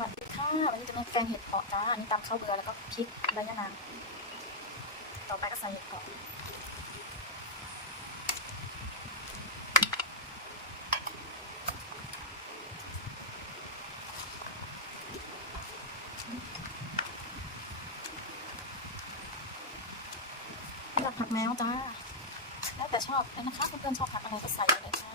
วัสดีค่ะวันนี้จะมีแกงเห็ดเผาะจ้าอันนี้ตำข้าวเบื่อแล้วก็พริกใบยะนางต่อไปก็ใส่เห็ดเผาะเลือกผักแมวจ้าแล้วแต่ชอบเลยนะคะเพื่อนๆชอบผักอะไรก็ใส่เลยจ้า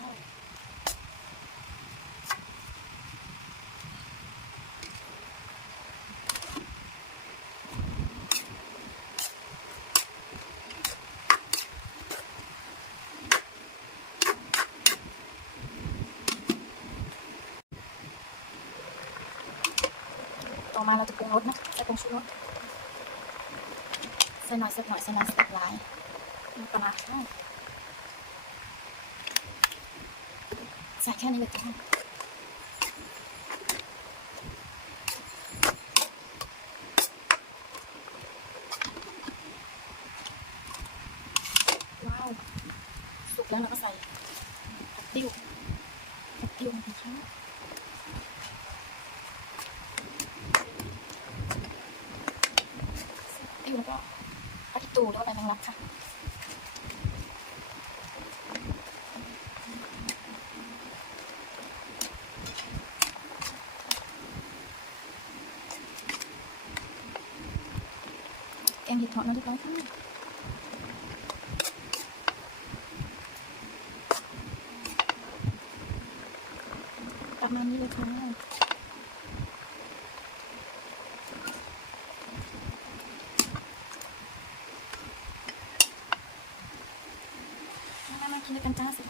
อมาเราจะปรุงรสนะใส่ผงชูรสใส่หน่อยใส่หน่อยใส่น่อยใส่หลายน้ำปลาร้าเข้าใส่แค่นี้เลยจ้าว้าวสุกแล้วเราก็ใส่ผักติ้วผักติ้วนะคะ ติ้วแล้วก็ผักอีตูแล้วก็ใบแมงลักค่ะแกงเห็ดเผาะน้ำเรียบร้อยค่ะประมาณนี้เลยค่ะ กินด้กันจ้าสิ